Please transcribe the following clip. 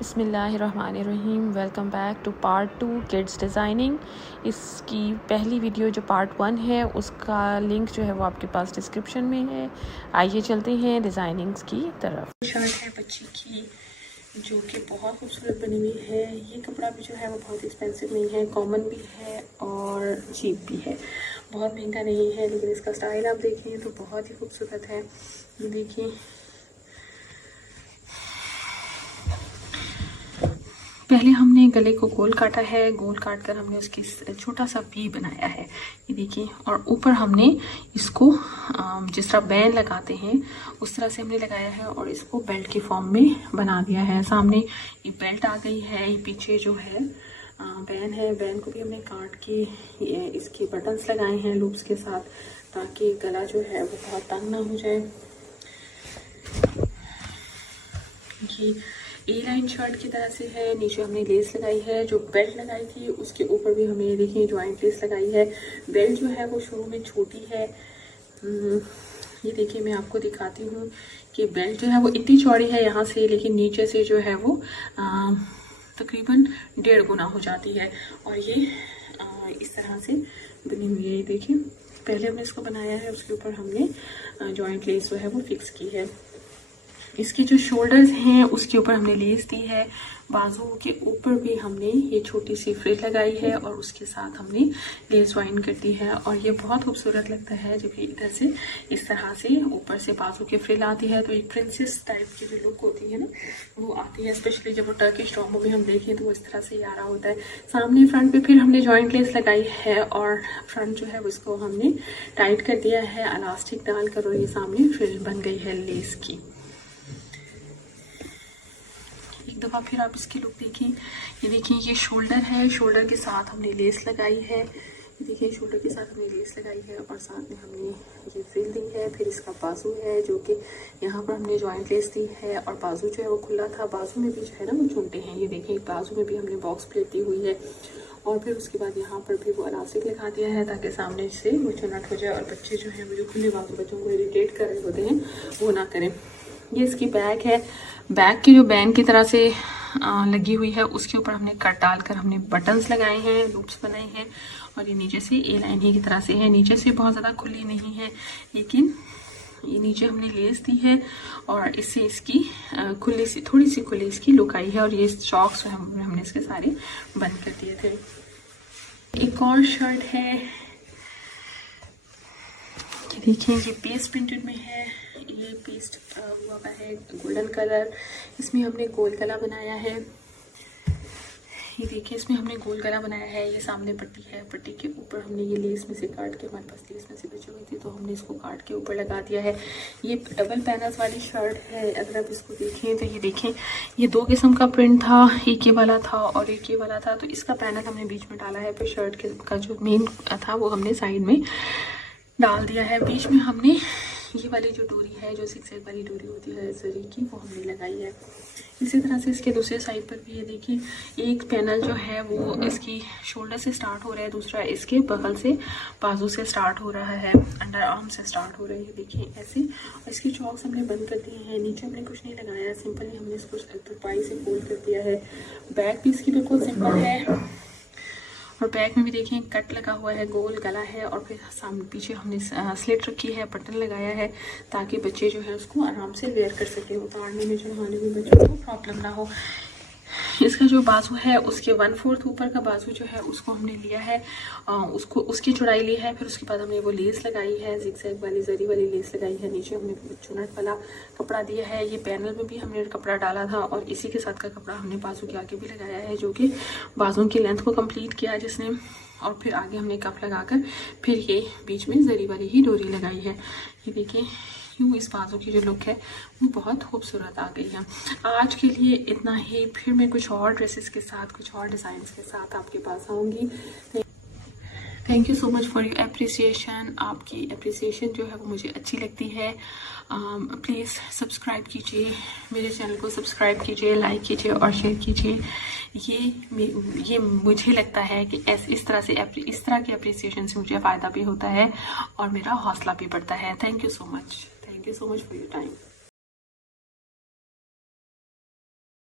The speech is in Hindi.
बिस्मिल्लाहिर्रहमानिर्रहीम। Welcome back to part 2 kids designing. इसकी पहली वीडियो जो पार्ट 1 है उसका लिंक जो है वो आपके पास डिस्क्रिप्शन में है। आइए चलते हैं डिज़ाइनिंग्स की तरफ। शर्ट है बच्ची की जो कि बहुत खूबसूरत बनी हुई है। ये कपड़ा भी जो है वो बहुत एक्सपेंसिव नहीं है, कॉमन भी है और चीप भी है, बहुत महंगा नहीं है। लेकिन इसका स्टाइल आप देखें तो बहुत ही खूबसूरत है। ये देखिए, पहले हमने गले को गोल काटा है, गोल काट कर हमने उसकी छोटा सा वी बनाया है, ये देखिए। और ऊपर हमने इसको जिस तरह बैन लगाते हैं उस तरह से हमने लगाया है और इसको बेल्ट की फॉर्म में बना दिया है। सामने ये बेल्ट आ गई है, ये पीछे जो है बैन है। बैन को भी हमने काट के इसके बटन्स लगाए हैं लूप्स के साथ, ताकि गला जो है वो बहुत तंग ना हो जाए। ये ए लाइन शर्ट की तरह से है। नीचे हमने लेस लगाई है, जो बेल्ट लगाई थी उसके ऊपर भी हमें देखिए ज्वाइंट लेस लगाई है। बेल्ट जो है वो शुरू में छोटी है। ये देखिए, मैं आपको दिखाती हूँ कि बेल्ट जो है वो इतनी चौड़ी है यहाँ से, लेकिन नीचे से जो है वो तकरीबन 1.5 गुना हो जाती है। और ये इस तरह से बनी हुई है। ये देखिए, पहले हमने इसको बनाया है, उसके ऊपर हमने जॉइंट लेस जो है वो फिक्स की है। इसके जो शोल्डर्स हैं उसके ऊपर हमने लेस दी है। बाजू के ऊपर भी हमने ये छोटी सी फ्रिल लगाई है और उसके साथ हमने लेस ज्वाइन कर दी है। और ये बहुत खूबसूरत लगता है जब ये इधर से इस तरह से ऊपर से बाजू की फ्रिल आती है, तो एक प्रिंसेस टाइप की जो लुक होती है ना वो आती है। स्पेशली जब वो टर्किश ड्रामा में हम देखें तो वो इस तरह से ही आ रहा होता है। सामने फ्रंट पे फिर हमने जॉइंट लेस लगाई है और फ्रंट जो है उसको हमने टाइट कर दिया है इलास्टिक डालकर, और ये सामने फ्रिल बन गई है लेस की। एक दफ़ा फिर आप इसकी लुक देखिए। ये देखिए, ये शोल्डर है, शोल्डर के साथ हमने लेस लगाई है। ये देखिए, शोल्डर के साथ हमने लेस लगाई है और साथ में हमने ये फ्रिल दी है। फिर इसका बाजू है जो कि यहाँ पर हमने जॉइंट लेस दी है और बाजू जो है वो खुला था। बाजू में भी जो है ना वो चुनटे हैं। ये देखिए, बाजू में भी हमने बॉक्स प्लेट दी हुई है। और फिर उसके बाद यहाँ पर भी वो इलास्टिक लगा दिया है ताकि सामने से वो चुनट हो जाए और बच्चे जो हैं वो जो खुले बाजू बच्चों को इरिटेट कर रहे होते हैं वो ना करें। ये इसकी बैक है। बैक की जो बैन की तरह से लगी हुई है उसके ऊपर हमने कट डालकर हमने बटन्स लगाए हैं, लूप्स बनाए हैं। और ये नीचे से ए लाइन ही की तरह से है, नीचे से बहुत ज़्यादा खुली नहीं है, लेकिन ये नीचे हमने लेस दी है और इससे इसकी खुली सी थोड़ी सी खुली इसकी लुक आई है। और ये चॉक्स हमने इसके सारे बंद कर दिए थे। एक और शर्ट है, ये देखिए, ये पेस्ट प्रिंटेड में है। ये पेस्ट हुआ हुआ है गोल्डन कलर। इसमें हमने गोल गला बनाया है। ये देखिए, इसमें हमने गोल गला बनाया है। ये सामने पट्टी है, पट्टी के ऊपर हमने ये लेस में से काट के, हमारे पास लेस में से बची हुई थी तो हमने इसको काट के ऊपर लगा दिया है। ये डबल पैनल्स वाली शर्ट है। अगर आप इसको देखें तो ये देखें, ये 2 किस्म का प्रिंट था, एक ये वाला था और एक ये वाला था। तो इसका पैनल हमने बीच में डाला है, फिर शर्ट का जो मेन था वो हमने साइड में डाल दिया है। बीच में हमने ये वाली जो डोरी है, जो 6 वाली डोरी होती है जरी की, वो हमने लगाई है। इसी तरह से इसके दूसरे साइड पर भी ये देखिए, एक पैनल जो है वो इसकी शोल्डर से स्टार्ट हो रहा है, दूसरा इसके बगल से बाजू से स्टार्ट हो रहा है, अंडर आर्म से स्टार्ट हो रही है। देखिए ऐसे। और इसकी चॉक्स हमने बंद कर दिए हैं। नीचे हमने कुछ नहीं लगाया, सिंपली हमने इसको तुरपाई से फोल्ड कर दिया है। बैक भी इसकी बिल्कुल सिंपल है और बैक में भी देखें कट लगा हुआ है, गोल गला है। और फिर सामने पीछे हमने स्लिट रखी है, बटन लगाया है ताकि बच्चे जो है उसको आराम से वेयर कर सके, उतारने में चढ़ाने में बच्चों को प्रॉब्लम ना हो। इसका जो बाजू है उसके 1/4 ऊपर का बाजू जो है उसको हमने लिया है, उसको उसकी चौड़ाई ली है। फिर उसके बाद हमने वो लेस लगाई है, जिगजैग वाली जरी वाली लेस लगाई है। नीचे हमने चुनट वाला कपड़ा दिया है। ये पैनल में भी हमने कपड़ा डाला था और इसी के साथ का कपड़ा हमने बाजू के आगे भी लगाया है, जो कि बाजू की लेंथ को कंप्लीट किया जिसने। और फिर आगे हमने कप लगाकर फिर ये बीच में जरी वाली ही डोरी लगाई है। ये देखिए, यूँ इस बाजू की जो लुक है वो बहुत खूबसूरत आ गई है। आज के लिए इतना ही, फिर मैं कुछ और ड्रेसेस के साथ, कुछ और डिज़ाइंस के साथ आपके पास आऊँगी। Thank you so much for your appreciation. आपकी अप्रिसिएशन जो है वो मुझे अच्छी लगती है। प्लीज़ सब्सक्राइब कीजिए, मेरे चैनल को सब्सक्राइब कीजिए, लाइक कीजिए और शेयर कीजिए। ये मुझे लगता है कि इस तरह की अप्रिसिएशन से मुझे फ़ायदा भी होता है और मेरा हौसला भी बढ़ता है। Thank you so much for your time.